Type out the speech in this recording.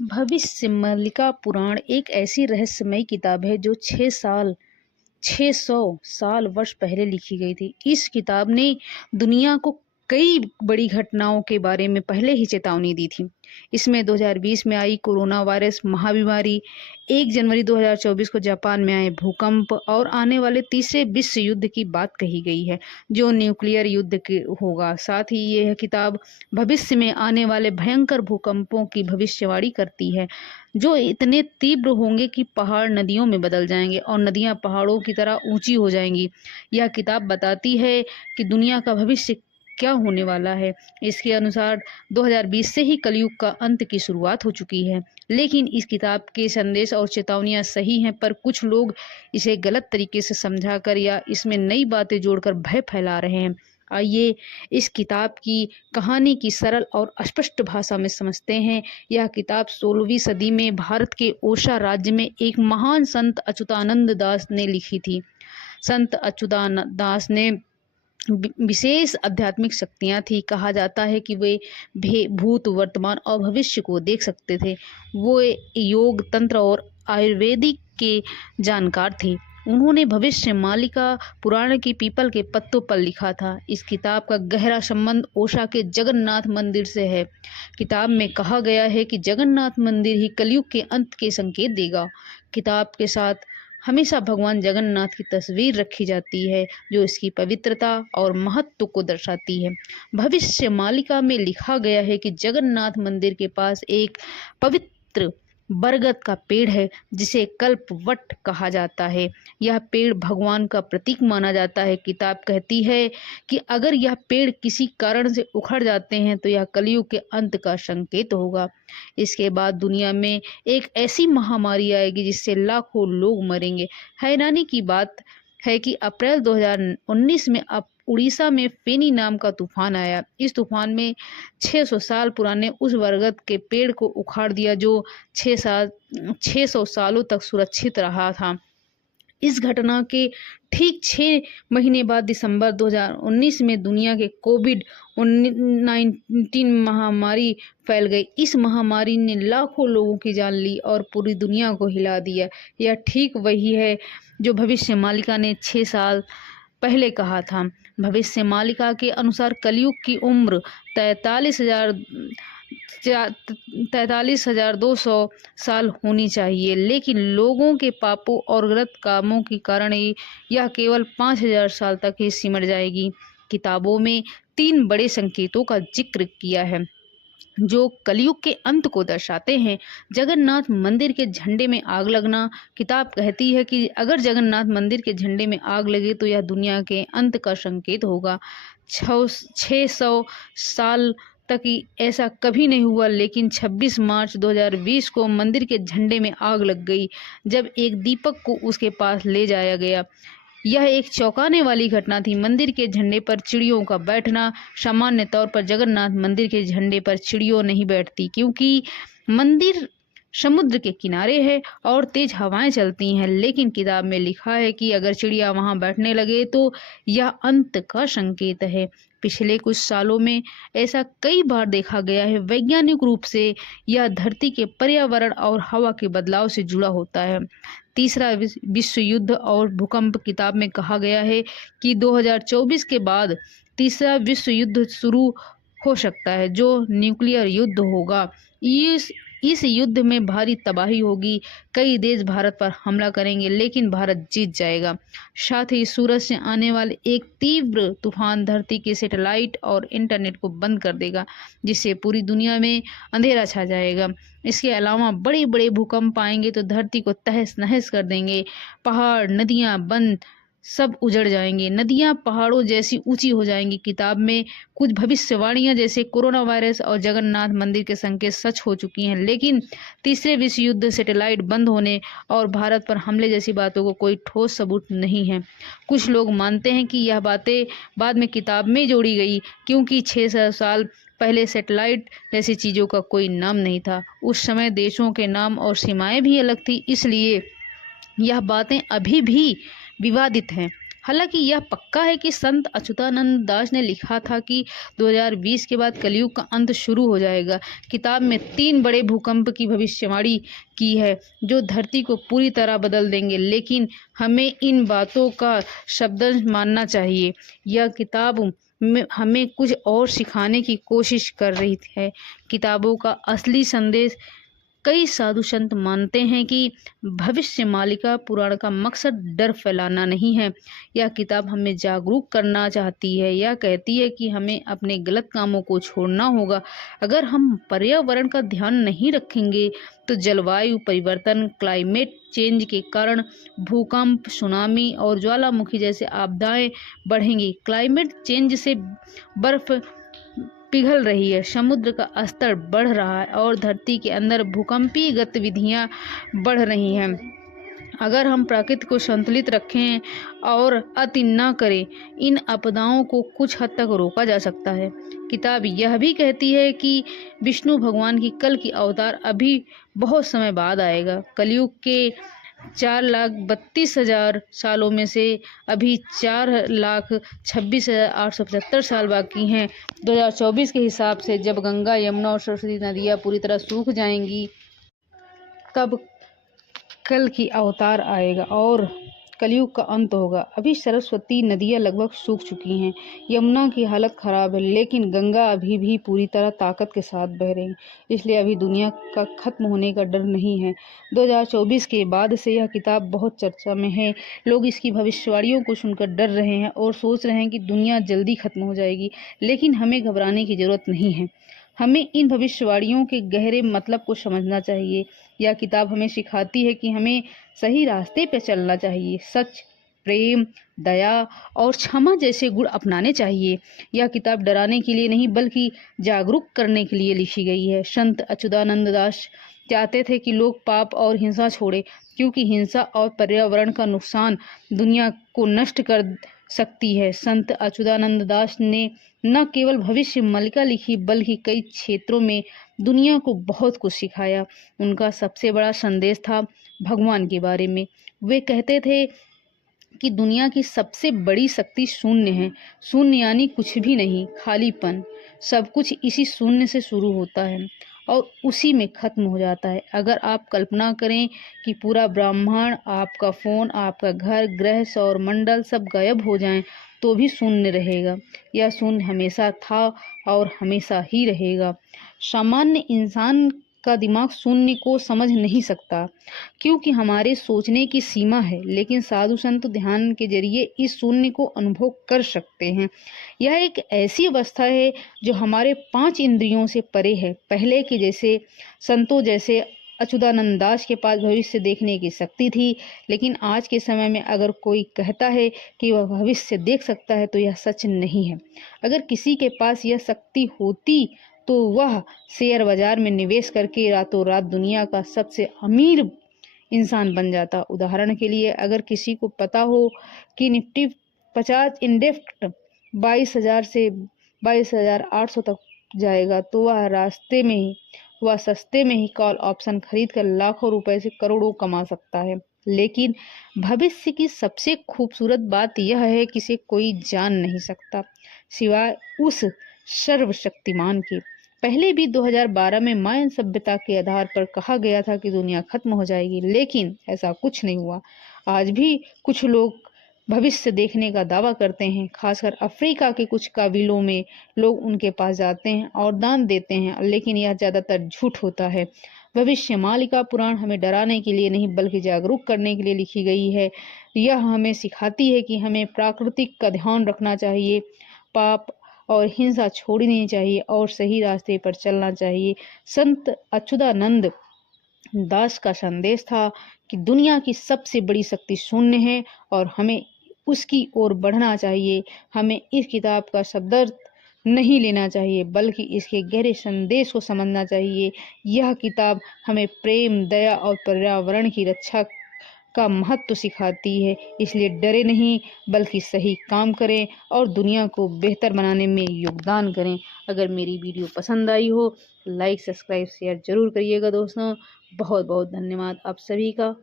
भविष्य मल्लिका पुराण एक ऐसी रहस्यमयी किताब है जो 600 साल वर्ष पहले लिखी गई थी। इस किताब ने दुनिया को कई बड़ी घटनाओं के बारे में पहले ही चेतावनी दी थी। इसमें 2020 में आई कोरोना वायरस महामारी, 1 जनवरी 2024 को जापान में आए भूकंप और आने वाले तीसरे विश्व युद्ध की बात कही गई है, जो न्यूक्लियर युद्ध के होगा। साथ ही यह किताब भविष्य में आने वाले भयंकर भूकंपों की भविष्यवाणी करती है, जो इतने तीव्र होंगे कि पहाड़ नदियों में बदल जाएंगे और नदियां पहाड़ों की तरह ऊंची हो जाएंगी। यह किताब बताती है कि दुनिया का भविष्य क्या होने वाला है। इसके अनुसार 2020 से ही कलयुग का अंत की शुरुआत हो चुकी है। लेकिन इस किताब के संदेश और चेतावनियां सही हैं, पर कुछ लोग इसे गलत तरीके से समझाकर या इसमें नई बातें जोड़कर भय फैला रहे हैं। आइए इस किताब की कहानी की सरल और स्पष्ट भाषा में समझते हैं। यह किताब 16वीं सदी में भारत के ओडिशा राज्य में एक महान संत अच्युतानंद दास ने लिखी थी। संत अच्युतानंद दास ने विशेष आध्यात्मिक शक्तियां थी। कहा जाता है कि वे भूत, वर्तमान और भविष्य को देख सकते थे। वो योग, तंत्र और आयुर्वेदिक के जानकार थे। उन्होंने भविष्य मालिका पुराण की पीपल के पत्तों पर लिखा था। इस किताब का गहरा संबंध ओडिशा के जगन्नाथ मंदिर से है। किताब में कहा गया है कि जगन्नाथ मंदिर ही कलयुग के अंत के संकेत देगा। किताब के साथ हमेशा भगवान जगन्नाथ की तस्वीर रखी जाती है, जो इसकी पवित्रता और महत्व को दर्शाती है। भविष्य मालिका में लिखा गया है कि जगन्नाथ मंदिर के पास एक पवित्र बरगद का पेड़ है, जिसे कल्पवट कहा जाता है। यह पेड़ भगवान का प्रतीक माना जाता है। किताब कहती है कि अगर यह पेड़ किसी कारण से उखड़ जाते हैं तो यह कलयुग के अंत का संकेत होगा। इसके बाद दुनिया में एक ऐसी महामारी आएगी जिससे लाखों लोग मरेंगे। हैरानी की बात है कि अप्रैल 2019 में उड़ीसा में फेनी नाम का तूफान आया। इस तूफान में 600 साल पुराने उस बरगद के पेड़ को उखाड़ दिया, जो 600 सालों तक सुरक्षित रहा था। इस घटना के ठीक 6 महीने बाद दिसंबर 2019 में दुनिया के कोविड-19 महामारी फैल गई। इस महामारी ने लाखों लोगों की जान ली और पूरी दुनिया को हिला दिया। यह ठीक वही है जो भविष्य मालिका ने 6 साल पहले कहा था। भविष्य मालिका के अनुसार कलयुग की उम्र 43,200 साल होनी चाहिए, लेकिन लोगों के पापों और गलत कामों के कारण यह केवल 5,000 साल तक ही सिमट जाएगी। किताबों में 3 बड़े संकेतों का जिक्र किया है जो कलयुग के अंत को दर्शाते हैं। जगन्नाथ मंदिर के झंडे में आग लगना। किताब कहती है कि अगर जगन्नाथ मंदिर के झंडे में आग लगे तो यह दुनिया के अंत का संकेत होगा। 600 साल तक ऐसा कभी नहीं हुआ, लेकिन 26 मार्च 2020 को मंदिर के झंडे में आग लग गई जब एक दीपक को उसके पास ले जाया गया। यह एक चौंकाने वाली घटना थी। मंदिर के झंडे पर चिड़ियों का बैठना। सामान्य तौर पर जगन्नाथ मंदिर के झंडे पर चिड़ियों नहीं बैठती, क्योंकि मंदिर समुद्र के किनारे है और तेज हवाएं चलती हैं। लेकिन किताब में लिखा है कि अगर चिड़िया वहां बैठने लगे तो यह अंत का संकेत है। पिछले कुछ सालों में ऐसा कई बार देखा गया है। वैज्ञानिक रूप से यह धरती के पर्यावरण और हवा के बदलाव से जुड़ा होता है। तीसरा विश्व युद्ध और भूकंप। किताब में कहा गया है कि 2024 के बाद तीसरा विश्व युद्ध शुरू हो सकता है, जो न्यूक्लियर युद्ध होगा। इस युद्ध में भारी तबाही होगी। कई देश भारत पर हमला करेंगे, लेकिन भारत जीत जाएगा। साथ ही सूरज से आने वाले एक तीव्र तूफान धरती के सैटेलाइट और इंटरनेट को बंद कर देगा, जिससे पूरी दुनिया में अंधेरा छा जाएगा। इसके अलावा बड़े बड़े भूकंप आएंगे तो धरती को तहस नहस कर देंगे। पहाड़, नदियां, वन सब उजड़ जाएंगे। नदियां पहाड़ों जैसी ऊंची हो जाएंगी। किताब में कुछ भविष्यवाणियां जैसे कोरोना वायरस और जगन्नाथ मंदिर के संकेत सच हो चुकी हैं, लेकिन तीसरे विश्व युद्ध, सैटेलाइट बंद होने और भारत पर हमले जैसी बातों को कोई ठोस सबूत नहीं है। कुछ लोग मानते हैं कि यह बातें बाद में किताब में जोड़ी गई, क्योंकि 600 साल पहले सैटेलाइट जैसी चीज़ों का कोई नाम नहीं था। उस समय देशों के नाम और सीमाएं भी अलग थी, इसलिए यह बातें अभी भी विवादित हैं। हालांकि यह पक्का है कि संत अच्युतानंद दास ने लिखा था कि 2020 के बाद कलयुग का अंत शुरू हो जाएगा। किताब में 3 बड़े भूकंप की भविष्यवाणी की है जो धरती को पूरी तरह बदल देंगे, लेकिन हमें इन बातों का शब्दंश मानना चाहिए। यह किताब हमें कुछ और सिखाने की कोशिश कर रही है। किताबों का असली संदेश कई साधु संत मानते हैं कि भविष्य मालिका पुराण का मकसद डर फैलाना नहीं है। यह किताब हमें जागरूक करना चाहती है। यह कहती है कि हमें अपने गलत कामों को छोड़ना होगा। अगर हम पर्यावरण का ध्यान नहीं रखेंगे तो जलवायु परिवर्तन, क्लाइमेट चेंज के कारण भूकंप, सुनामी और ज्वालामुखी जैसे आपदाएं बढ़ेंगी। क्लाइमेट चेंज से बर्फ पिघल रही है, समुद्र का स्तर बढ़ रहा है और धरती के अंदर भूकंपीय गतिविधियां बढ़ रही हैं। अगर हम प्रकृति को संतुलित रखें और अति न करें, इन आपदाओं को कुछ हद तक रोका जा सकता है। किताब यह भी कहती है कि विष्णु भगवान की कल की अवतार अभी बहुत समय बाद आएगा। कलयुग के 4,32,000 सालों में से अभी 4,26,875 साल बाकी हैं। 2024 के हिसाब से जब गंगा, यमुना और सरस्वती नदियाँ पूरी तरह सूख जाएंगी तब कल की अवतार आएगा और कलयुग का अंत होगा। अभी सरस्वती नदियाँ लगभग सूख चुकी हैं, यमुना की हालत खराब है, लेकिन गंगा अभी भी पूरी तरह ताकत के साथ बह रही है। इसलिए अभी दुनिया का खत्म होने का डर नहीं है। 2024 के बाद से यह किताब बहुत चर्चा में है। लोग इसकी भविष्यवाणियों को सुनकर डर रहे हैं और सोच रहे हैं कि दुनिया जल्दी खत्म हो जाएगी, लेकिन हमें घबराने की जरूरत नहीं है। हमें इन भविष्यवाणियों के गहरे मतलब को समझना चाहिए। यह किताब हमें सिखाती है कि हमें सही रास्ते पर चलना चाहिए। सच, प्रेम, दया और क्षमा जैसे गुण अपनाने चाहिए। यह किताब डराने के लिए नहीं बल्कि जागरूक करने के लिए लिखी गई है। संत अच्युतानंद दास चाहते थे कि लोग पाप और हिंसा छोड़ें, क्योंकि हिंसा और पर्यावरण का नुकसान दुनिया को नष्ट कर सकती है। संत अच्युतानंद दास ने न केवल भविष्य मालिका लिखी बल्कि कई क्षेत्रों में दुनिया को बहुत कुछ सिखाया। उनका सबसे बड़ा संदेश था भगवान के बारे में। वे कहते थे कि दुनिया की सबसे बड़ी शक्ति शून्य है। शून्य यानी कुछ भी नहीं, खालीपन। सब कुछ इसी शून्य से शुरू होता है और उसी में खत्म हो जाता है। अगर आप कल्पना करें कि पूरा ब्रह्मांड, आपका फोन, आपका घर, ग्रह, सौर मंडल सब गायब हो जाएं, तो भी शून्य रहेगा। यह शून्य हमेशा था और हमेशा ही रहेगा। सामान्य इंसान का दिमाग शून्य को समझ नहीं सकता, क्योंकि हमारे सोचने की सीमा है, लेकिन साधु संत ध्यान के जरिए इस शून्य को अनुभव कर सकते हैं। यह एक ऐसी अवस्था है जो हमारे 5 इंद्रियों से परे है। पहले के जैसे संतों जैसे अच्युतानंद दास के पास भविष्य देखने की शक्ति थी, लेकिन आज के समय में अगर कोई कहता है कि वह भविष्य देख सकता है तो यह सच नहीं है। अगर किसी के पास यह शक्ति होती तो वह शेयर बाजार में निवेश करके रातों रात दुनिया का सबसे अमीर इंसान बन जाता। उदाहरण के लिए, अगर किसी को पता हो कि निफ्टी 50 इंडेक्स 22,000 से 22,800 तक जाएगा, तो वह सस्ते में ही कॉल ऑप्शन खरीद कर लाखों रुपए से करोड़ों कमा सकता है। लेकिन भविष्य की सबसे खूबसूरत बात यह है कि इसे कोई जान नहीं सकता सिवाय उस सर्वशक्तिमान के। पहले भी 2012 में मायन सभ्यता के आधार पर कहा गया था कि दुनिया खत्म हो जाएगी, लेकिन ऐसा कुछ नहीं हुआ। आज भी कुछ लोग भविष्य देखने का दावा करते हैं, खासकर अफ्रीका के कुछ कबीलों में लोग उनके पास जाते हैं और दान देते हैं, लेकिन यह ज्यादातर झूठ होता है। भविष्य मालिका पुराण हमें डराने के लिए नहीं बल्कि जागरूक करने के लिए लिखी गई है। यह हमें सिखाती है कि हमें प्राकृतिक का ध्यान रखना चाहिए, पाप और हिंसा छोड़नी चाहिए और सही रास्ते पर चलना चाहिए। संत अच्युतानंद दास का संदेश था कि दुनिया की सबसे बड़ी शक्ति शून्य है और हमें उसकी ओर बढ़ना चाहिए। हमें इस किताब का शब्दार्थ नहीं लेना चाहिए बल्कि इसके गहरे संदेश को समझना चाहिए। यह किताब हमें प्रेम, दया और पर्यावरण की रक्षा का महत्व सिखाती है। इसलिए डरे नहीं बल्कि सही काम करें और दुनिया को बेहतर बनाने में योगदान करें। अगर मेरी वीडियो पसंद आई हो तो लाइक, सब्सक्राइब, शेयर जरूर करिएगा दोस्तों। बहुत बहुत धन्यवाद आप सभी का।